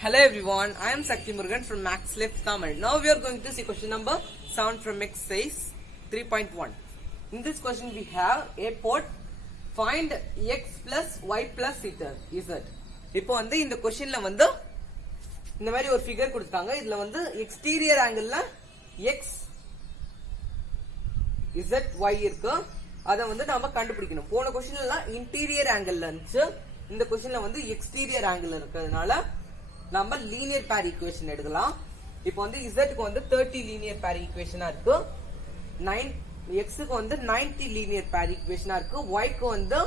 Hello everyone, I am Sakti Murugan from Max Left Tamil. Now we are going to see question number 7 from exercise 3.1. In this question we have a port, find x plus y plus z. இப்போ வந்து இந்த क्वेश्चनல வந்து இந்த மாதிரி ஒரு ஃபிகர் கொடுத்தாங்க. இதுல வந்து எக்ஸ்டீரியர் ஆங்கிள்ல x z y இருக்கு. அத வந்து நாம கண்டுபிடிக்கணும். போன क्वेश्चनல எல்லாம் இன்டீரியர் ஆங்கிள் இருந்துச்சு. இந்த क्वेश्चनல வந்து எக்ஸ்டீரியர் ஆங்கிள் இருக்கிறதுனால நம்ம லீனியர் பேர் ஈக்குவேஷன் எடுக்கலாம். இப்போ வந்து z க்கு வந்து 30 லீனியர் பேர் ஈக்குவேஷனா இருக்கு. x க்கு வந்து 90 லீனியர் பேர் ஈக்குவேஷனா இருக்கு. y க்கு வந்து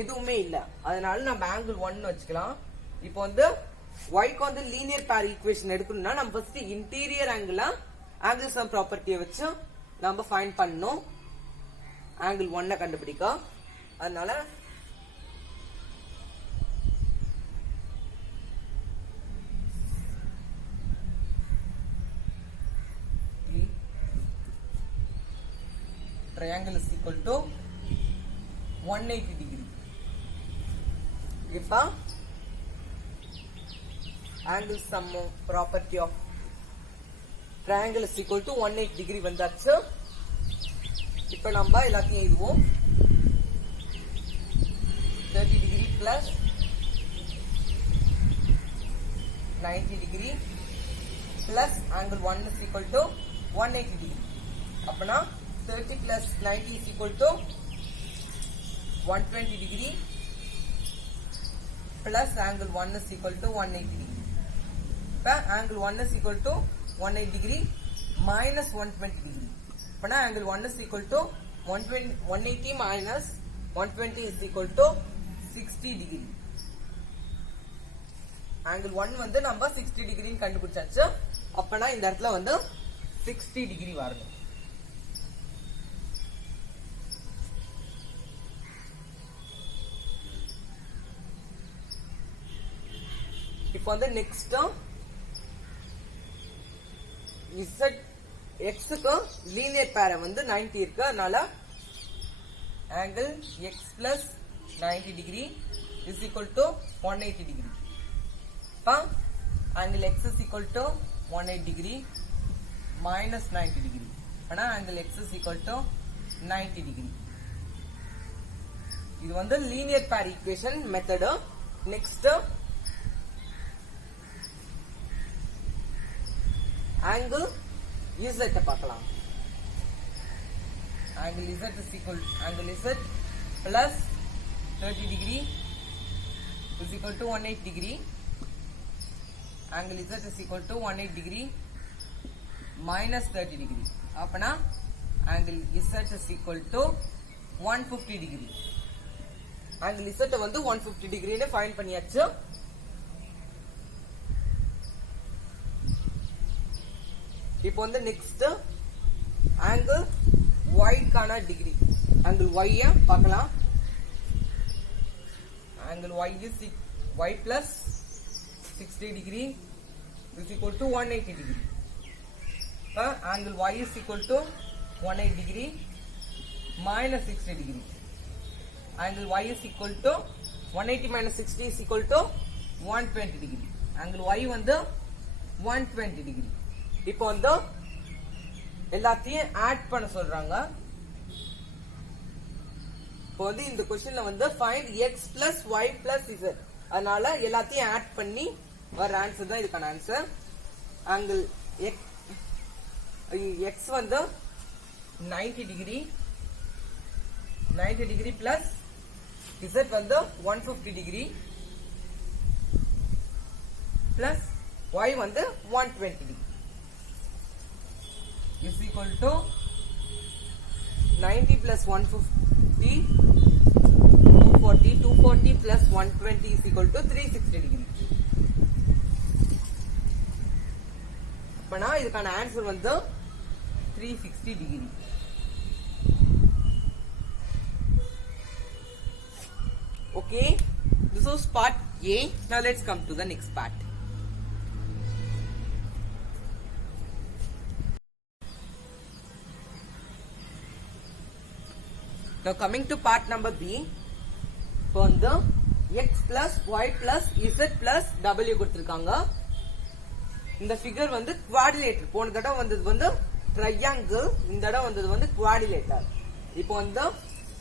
எதுவுமே இல்ல. அதனால நம்ம ஆங்கிள் 1 வச்சுக்கலாம். இப்போ வந்து y க்கு வந்து லீனியர் பேர் ஈக்குவேஷன் எடுக்கணும்னா நம்ம first interior angle angle sum ப்ராப்பர்ட்டியை வச்சு நம்ம ஃபைண்ட் பண்ணனும். ஆங்கிள் 1 கண்டுபிடிக்க. அதனால triangle is equal to 180 degree. இப்ப angle sum property of triangle is equal to 180 degree வந்தாச்சு. இப்ப நம்ம எல்லாத்தையும் எழுதுவோம். 30 degree plus 90 degree plus angle 1 is equal to 180 degree. அப்பனா 30 plus 90 is equal to 120 degree plus angle 1 is equal to 180 degree. இப்போ angle 1 is equal to 180 degree minus 120 degree. அப்பனா angle 1 is equal to 180 minus 120 is equal to 60 degree. angle 1 வந்து நம்ம 60 degree கண்டுபிடிச்சாச்சு. அப்பனா இந்த இடத்துல வந்து 60 degree வரணும். இப்போ வந்து நெக்ஸ்ட் z x க்கு லீனியர் பேர் வந்து 90 இருக்கு. அதனால angle x plus 90 degree is equal to 180 degree. அப்ப angle x is equal to 180 degree minus 90 degree. அப்பனா angle x is equal to 90 degree. இது வந்து லீனியர் பேர் equation method. Next angle z பார்க்கலாம். angle z is equal angle z plus 30 degree is equal to 180 degree. angle z is equal to 180 degree minus 30 degree. அப்பனா angle z is equal to 150 degree. angle z வந்து 150 degree னு ஃபைண்ட் பண்ணியாச்சு. இப்போ வந்து next angle y கான degree angle y பார்க்கலாம். angle y is y plus 60 degree is equal to 180 degree. angle y is equal to 180 degree minus 60 degree. angle y is equal to 180 minus 60 is equal to 120 degree. angle y வந்து 120 degree. இப்போ வந்து எல்லாத்தையும் ஆட் பண்ண சொல்றாங்க. இப்போ வந்து இந்த क्वेश्चनல வந்து find x plus y plus z. அதனால எல்லாத்தையும் ஆட் பண்ணி வர ஆன்சர் தான் இதுக்கான ஆன்சர். angle x வந்து 90 degree plus z வந்து 150 degree plus y வந்து 120 degree is equal to 90 plus 150 240 plus 120 is equal to 360 degree. அப்பனா இதுக்கான ஆன்சர் வந்து 360 degree. Okay, this was part A. Now let's come to the next part. Now coming to part number B. இப்போ வந்து x plus y plus z plus w கொடுத்திருக்காங்க. இந்த ஃபிகர் வந்து குவாடிலேட்டர். போன தடவை வந்தது வந்து ட்ரையாங்கிள், இந்த தடவை வந்தது வந்து குவாடிலேட்டர். இப்போ வந்து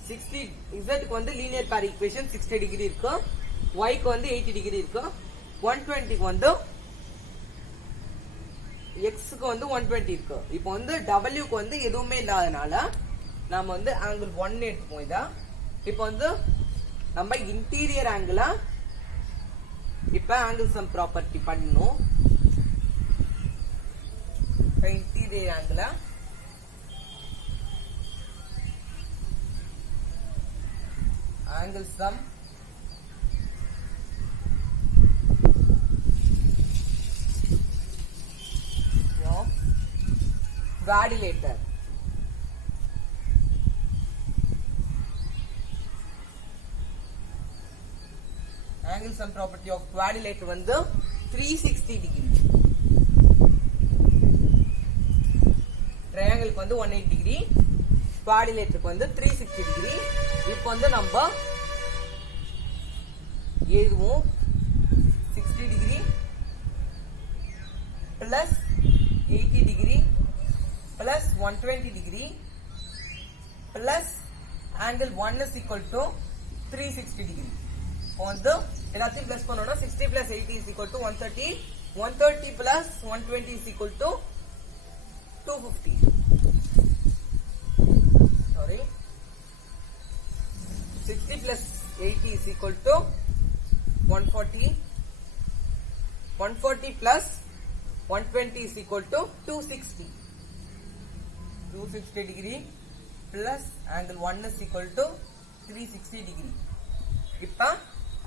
60 z க்கு வந்து லீனியர் பேர் ஈக்குவேஷன் 60 டிகிரி இருக்கு, y க்கு வந்து 80 டிகிரி இருக்கு, 120 க்கு வந்து x க்கு வந்து 120 இருக்கு. இப்போ வந்து w க்கு வந்து எதுவுமே இல்லாதனால நாம வந்து ஆங்கிள் 1 எடுத்துப்போம். இதா இப்போ வந்து நம்ம இன்டீரியர் ஆங்கிள் இப்ப ஆங்கிள் சம் ப்ராப்பர்ட்டி பண்ணணும். Interior angle angle sum quadrilateral. Angle sum property of quadrilateral வந்து 360 degree. triangle க்கு வந்து 180 degree, quadrilateral க்கு வந்து 360 degree. இப்போ வந்து நம்ம எழுதுவோம் 60 degree plus 80 degree plus 120 degree plus angle 1 is equal to 360 degree. வந்து எல்லாத்தையும் பிளஸ் பண்ணோம்னா 60 plus 80 is equal to 130, 130 plus 120 is equal to 250. Sorry, 60 plus 80 is equal to 140, 140 plus 120 is equal to 260. 260 degree plus angle 1 is equal to 360 degree. இப்ப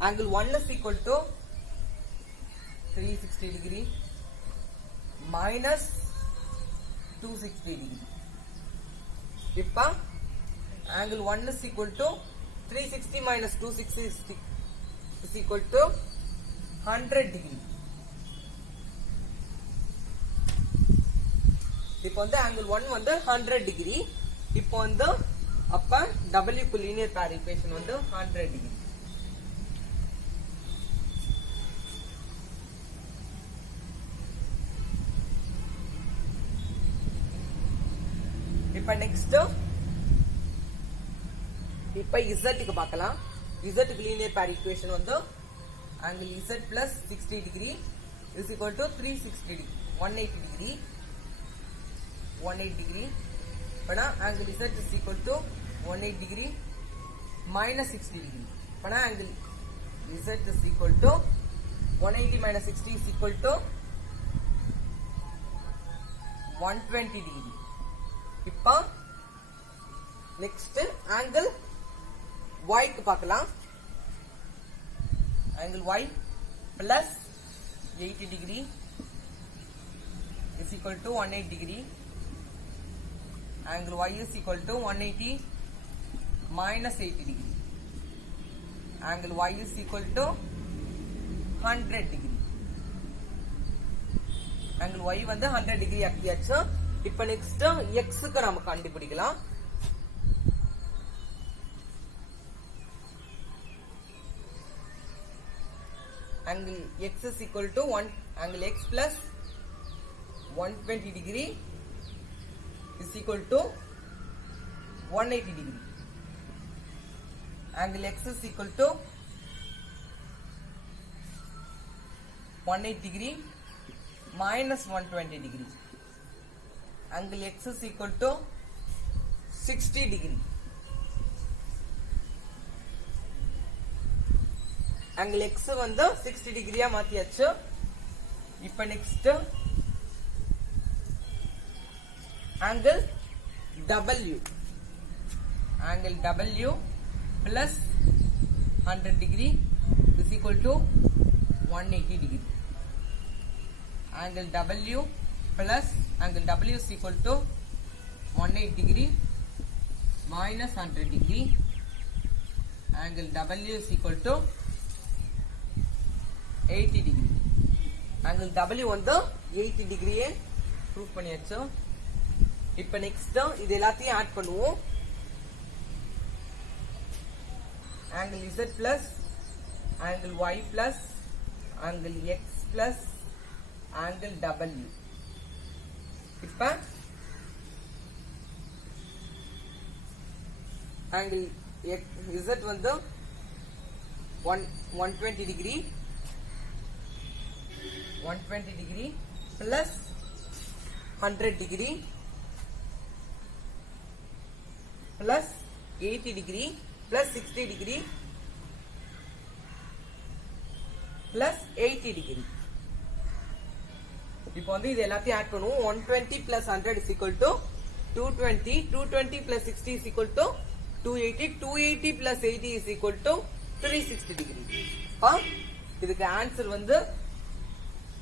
angle 1 is equal to 360 degree minus 260 degree. இப்ப angle 1 is equal to 360 minus 260 is equal to 100 degree. இப்போ வந்து angle 1 வந்து 100 டிகிரி. இப்போ வந்து அப்ப W க்கு லீனியர் பேர் ஈக்குவேஷன் வந்து 100 டிகிரி. இப்ப நெக்ஸ்ட் இப்ப Z க்கு பார்க்கலாம். Z க்கு லீனியர் பேர் ஈக்குவேஷன் வந்து angle Z plus 60 degree is equal to 360 degree, 180 degree, 180 degree. Panaah angle Z is equal to 180 degree minus 60 degree. Panaah angle Z is equal to 180 minus 60 is equal to 120 degree. இப்ப next angle Y க்கு பார்க்கலாம். angle Y plus 80 degree is equal to 180 degree. Angle Y is equal to 180 minus 80 degree. Angle Y is equal to 100 degree. Angle Y வந்து 100 degree ஆக்கியாச்சு. இப்ப next X க்கு நாம கண்டுபிடிக்கலாம். Angle X is equal to angle X plus 120 degree is equal to 180 degree. Angle X is equal to 180 degree minus 120 degree. Angle X is equal to 60 degree. Angle X வந்து 60 degree மாத்தியாச்சு. இப்ப next angle W. Angle W plus 100 degree is equal to 180 degree. Angle W plus angle W is equal to 180 degree minus 100 degree. Angle W is equal to 80 degree. Angle W வந்து 80 degree prove பண்ணியாச்சு. இப்ப next இது எல்லாத்தையும் ஆட் பண்ணுவோம். angle Z plus angle y plus angle x plus angle w. இப்ப angle z வந்து 120 degree plus 100 degree plus 80 degree plus 60 degree plus 80 degree. இப்போ வந்து இது எல்லாத்தையும் ஆட் பண்ணுவோம். 120 plus 100 is equal to 220. 220 plus 60 is equal to 280. 280 plus 80 is equal to 360 degree. இதுக்கு ஆன்சர் வந்து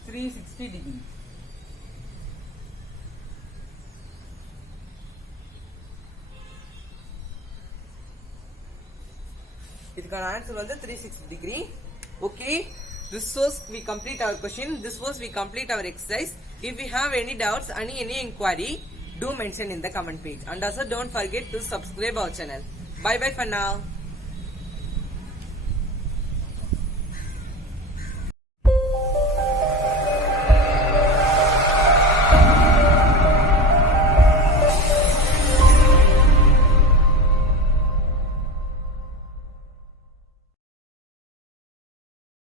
360 degree. இதுக்கான ஆன்சர் வந்து 360 degree. Okay, this was we complete our question. This was we complete our exercise. If we have any doubts, any inquiry, do mention in the comment page. And also don't forget to subscribe our channel. Bye bye for now.